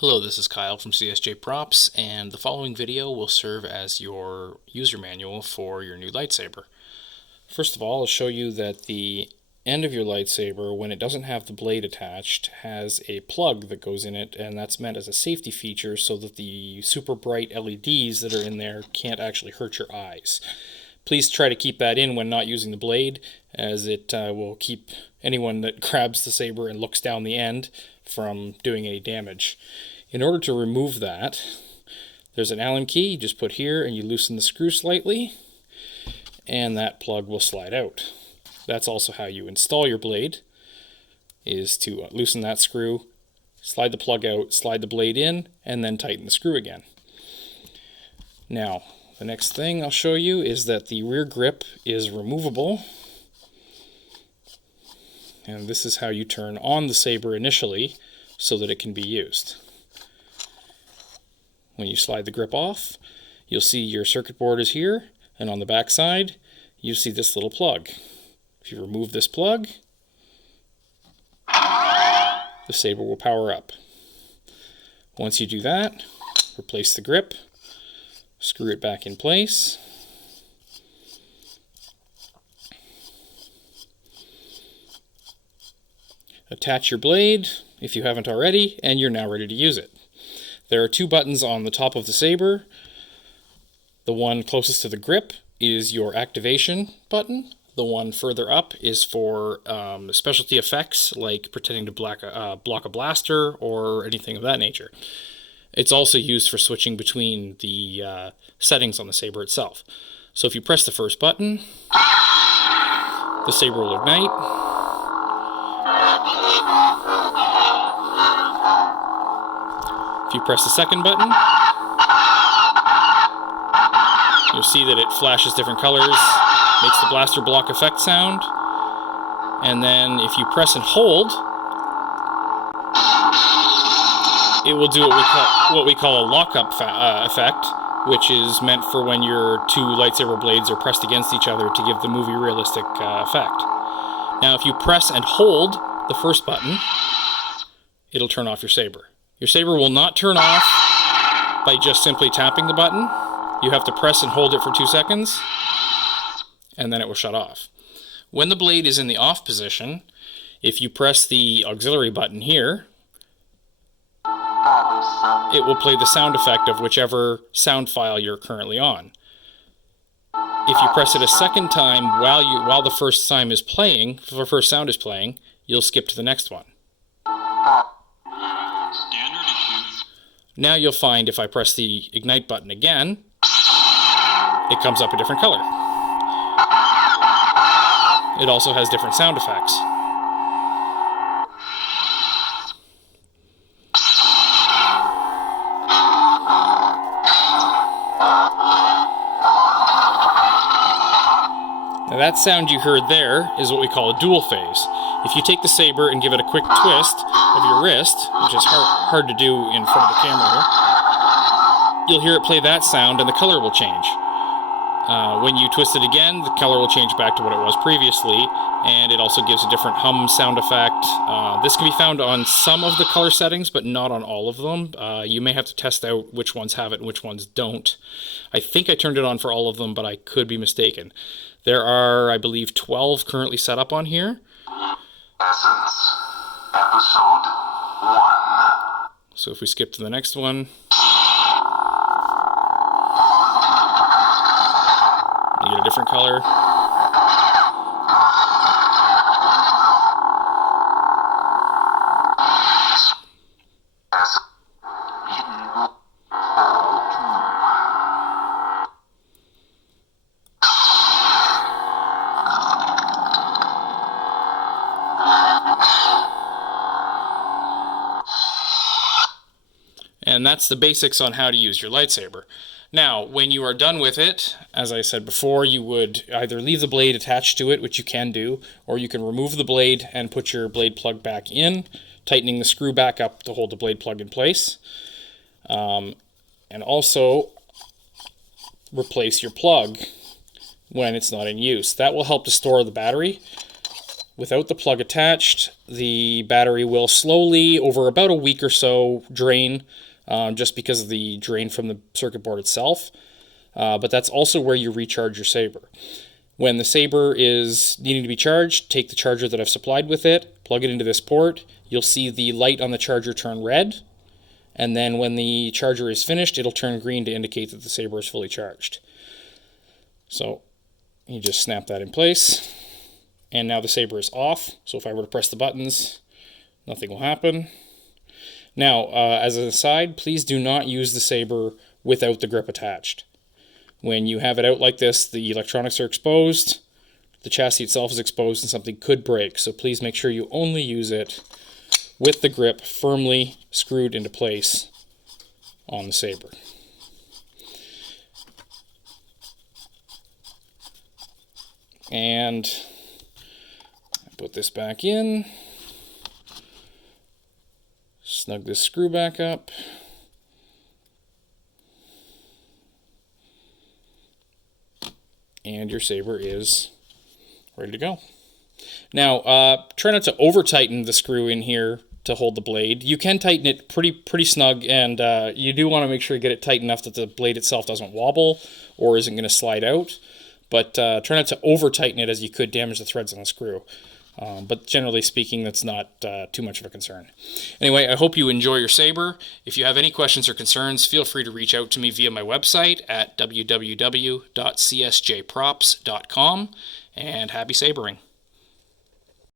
Hello, this is Kyle from CSJ Props, and the following video will serve as your user manual for your new lightsaber. First of all, I'll show you that the end of your lightsaber, when it doesn't have the blade attached, has a plug that goes in it, and that's meant as a safety feature so that the super bright LEDs that are in there can't actually hurt your eyes. Please try to keep that in when not using the blade, as it will keep anyone that grabs the saber and looks down the end from doing any damage. In order to remove that, there's an Allen key you just put here and you loosen the screw slightly and that plug will slide out. That's also how you install your blade, is to loosen that screw, slide the plug out, slide the blade in, and then tighten the screw again. Now, the next thing I'll show you is that the rear grip is removable. And this is how you turn on the saber initially so that it can be used. When you slide the grip off, you'll see your circuit board is here, and on the back side, you see this little plug. If you remove this plug, the saber will power up. Once you do that, replace the grip, screw it back in place. Attach your blade, if you haven't already, and you're now ready to use it. There are two buttons on the top of the saber. The one closest to the grip is your activation button. The one further up is for specialty effects, like pretending to block a blaster or anything of that nature. It's also used for switching between the settings on the saber itself. So if you press the first button, the saber will ignite. If you press the second button, you'll see that it flashes different colors, makes the blaster block effect sound, and then if you press and hold, it will do what we call a lock-up effect, which is meant for when your two lightsaber blades are pressed against each other to give the movie realistic effect. Now if you press and hold the first button, it'll turn off your saber. Your saber will not turn off by just simply tapping the button. You have to press and hold it for 2 seconds, and then it will shut off. When the blade is in the off position, if you press the auxiliary button here, it will play the sound effect of whichever sound file you're currently on. If you press it a second time while the first sound is playing, you'll skip to the next one. Now you'll find if I press the ignite button again, it comes up a different color. It also has different sound effects. Now that sound you heard there is what we call a dual phase. If you take the saber and give it a quick twist of your wrist, which is hard to do in front of the camera here, you'll hear it play that sound and the color will change. When you twist it again, the color will change back to what it was previously, and it also gives a different hum sound effect. This can be found on some of the color settings, but not on all of them. You may have to test out which ones have it and which ones don't. I think I turned it on for all of them, but I could be mistaken. There are, I believe, 12 currently set up on here. Essence, Episode 1. So if we skip to the next one, you get a different color. And that's the basics on how to use your lightsaber. Now, when you are done with it, as I said before, you would either leave the blade attached to it, which you can do, or you can remove the blade and put your blade plug back in, tightening the screw back up to hold the blade plug in place. And also replace your plug when it's not in use. That will help to store the battery without the plug attached, the battery will slowly, over about a week or so, drain, just because of the drain from the circuit board itself. But that's also where you recharge your Saber. When the Saber is needing to be charged, take the charger that I've supplied with it, plug it into this port. You'll see the light on the charger turn red, and then when the charger is finished, it'll turn green to indicate that the Saber is fully charged. So you just snap that in place, and now the Saber is off. So if I were to press the buttons, nothing will happen. Now, as an aside, please do not use the Saber without the grip attached. When you have it out like this, the electronics are exposed, the chassis itself is exposed, and something could break. So please make sure you only use it with the grip firmly screwed into place on the Saber. And put this back in, snug this screw back up, and your Saber is ready to go. Now, try not to over-tighten the screw in here to hold the blade. You can tighten it pretty snug, and you do want to make sure you get it tight enough that the blade itself doesn't wobble or isn't going to slide out. But try not to over-tighten it, as you could damage the threads on the screw. But generally speaking, that's not too much of a concern. Anyway, I hope you enjoy your Saber. If you have any questions or concerns, feel free to reach out to me via my website at www.csjprops.com, and happy sabering.